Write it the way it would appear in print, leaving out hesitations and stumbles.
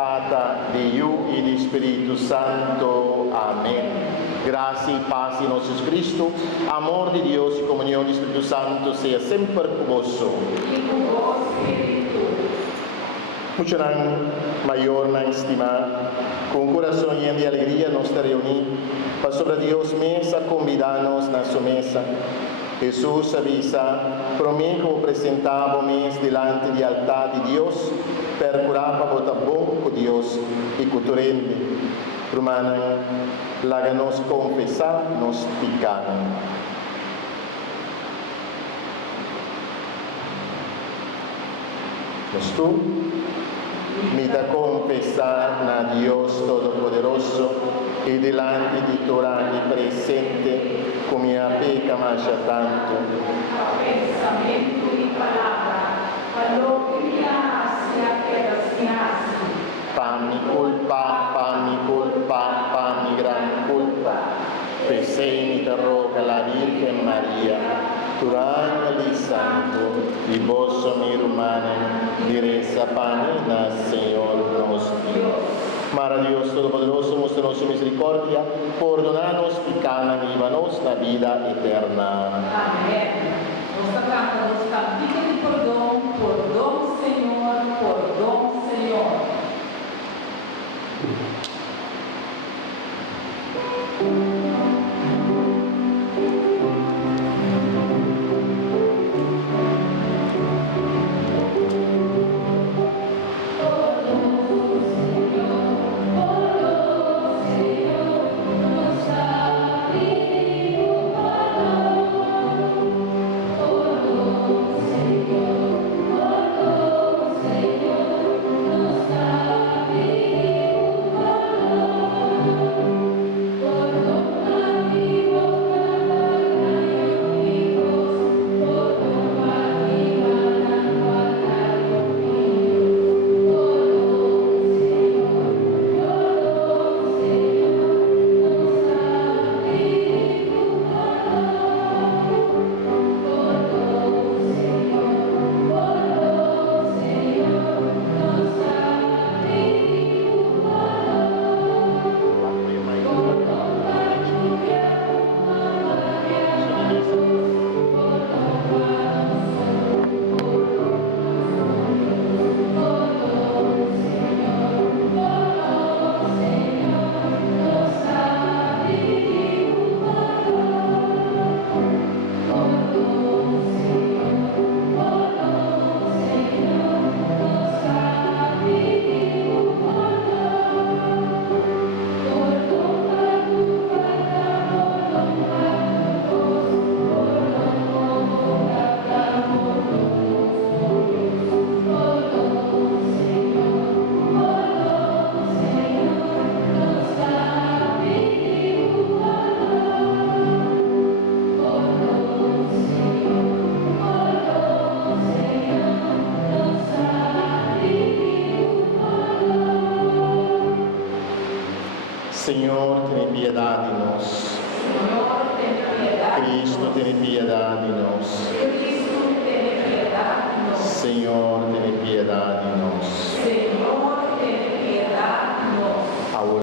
Tata, Dio e do Espírito Santo. Amém. Graça e paz em nosso Jesus Cristo, amor de Deus e comunhão do Espírito Santo seja sempre convosco. E com o Espírito. Muito maior na estima, com coração cheio de alegria nos reunir para sobre Deus mesa convidar-nos na sua mesa. Jesus avisa, para mim como apresentávamos diante do altar de Deus, per curar para botar bom com Deus e com o torrente. Romana, láganos confessar nos pecados. Mas tu, me dá confessar na Deus Todo-Poderoso e delante de tua presente, com minha peca mancha tanto. Pensamento e palavra, falou que me hace a Pami culpa, gran culpa. Pesei te roga la Virgen María, tu ángel santo, y vos mi hermana, direza panina, Señor nuestro. Mara Dios Todopoderoso, muéstranos su misericordia, perdonarnos pecados y líbranos la vida eterna. Amém. Nossa carta nos capítulo de perdão